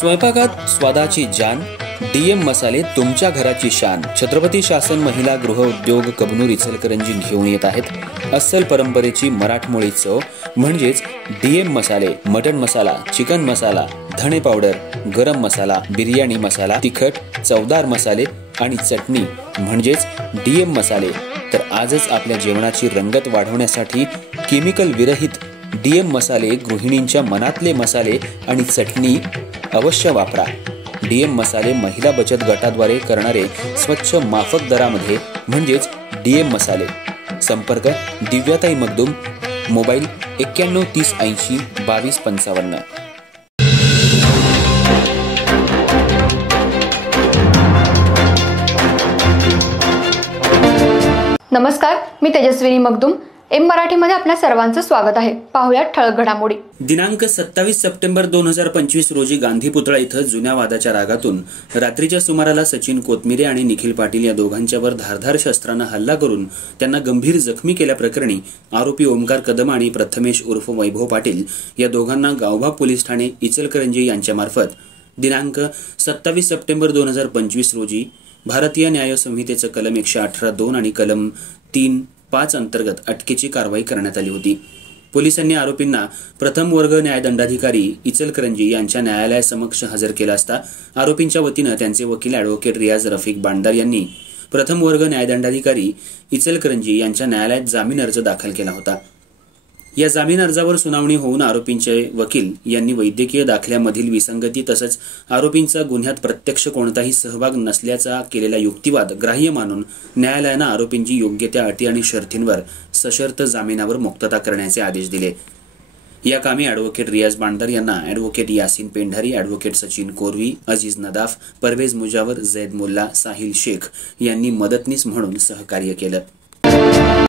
स्वयंपाकात स्वादाची जान, डीएम मसाले तुमच्या घराची शान। छत्रपती शासन महिला गृह उद्योग कबनूर इचलकरंजी घेऊन येत आहेत अस्सल परंपरेची मराठमोळी चव म्हणजेच डीएम मसाले। मटन मसाला, चिकन मसाला, धणे पावडर, गरम मसाला, बिर्याणी मसाला, तिखट चवदार मसाले आणि चटणी म्हणजेच डीएम मसाले। तर आजच आपल्या जेवणाची रंगत वाढवण्यासाठी केमिकल विरहित डीएम मसाले, गृहिणींच्या मनातले मसाले आणि चटणी अवश्य वापरा। डीएम मसाले महिला बचत गटाद्वारे करणारे स्वच्छ माफक दरामध्ये म्हणजेच डीएम मसाले। संपर्क दिव्याताई मगदूम, मोबाईल 91 30 80 22 55। नमस्कार, मी तेजस्विनी मगदूम। एम मराठीमध्ये आपल्या सर्वांचं स्वागत आहे। पाहूया ठळक घडामोडी। दिनांक 27 सप्टेंबर 2025 रोजी गांधी पुतळा इथं जुन्या वादाच्या रागातून रात्रीच्या सुमाराला सचिन कोतमिरे आणि निखिल पाटील या दोघांच्यावर धारधार शस्त्रानं हल्ला करून त्यांना गंभीर जखमी केल्याप्रकरणी आरोपी ओमकार कदम आणि प्रथमेश उर्फ वैभव पाटील या दोघांना गावभाग पोलीस ठाणे इचलकरंजी यांच्यामार्फत दिनांक 27 सप्टेंबर 2025 रोजी भारतीय न्याय संहितेचं कलम 118(2) आणि कलम 3(5) अंतर्गत अटकेची कारवाई करण्यात आली होती। पोलिसांनी आरोपींना प्रथम वर्ग न्यायदंडाधिकारी इचलकरंजी यांच्या न्यायालयासमक्ष हजर केला असता आरोपींच्या वतीनं त्यांचे वकील ॲडव्होकेट रियाज रफिक बांडार यांनी प्रथम वर्ग न्यायदंडाधिकारी इचलकरंजी यांच्या न्यायालयात जामीन अर्ज दाखल केला होता। या जामीन अर्जावर सुनावणी होऊन आरोपींचे वकील यांनी वैद्यकीय दाखल्यामधील विसंगती तसंच आरोपींचा गुन्ह्यात प्रत्यक्ष कोणताही सहभाग नसल्याचा केलेला युक्तिवाद ग्राह्य मानून न्यायालयानं आरोपींची योग्य त्या अटी आणि शर्तींवर सशर्त जामिनावर मुक्तता करण्याचे आदेश दिले। या कामी ॲडव्होकेट रियाज बांडार यांना ॲडव्होकेट यासिन पेंढारी, ॲडव्होकेट सचिन कोरवी, अजीज नदाफ, परवेज मुजावर, जैद मुल्ला, साहिल शेख यांनी मदतनीस म्हणून सहकार्य केलं।